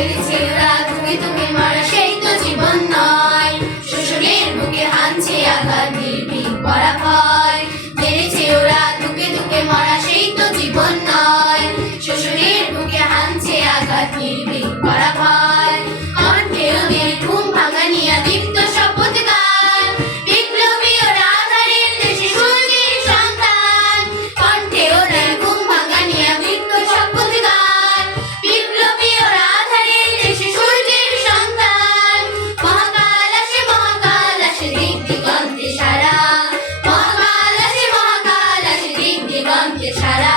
জেনেছে ওরা ধুকে ধুকে মারা সেই তো জীবন নয়। শোষণের বুকে হানছে আঘাত নির্ভীক পরাভয়। জেনেছে ওরা ধুকে ধুকে মারা সেই তো জীবন নয়। শোষণের বুকে হানছে আঘাত নির্ভীক পরাভয়। কণ্ঠে ওদের ঘুম ভাঙানিয়া দীপ্ত শপথ গান। বিপ্লবী ও রাধারের দেশে সূর্যের সন্তান। কণ্ঠে ওদের ঘুম ভাঙানিয়া দীপ্ত শপথ গান। বিপ্লবী ও রাধারের দেশে সূর্যের সন্তান। মহাকাল আসে দিক দিগন্তে সারা। মহাকাল আসে দিক দিগন্তে সারা।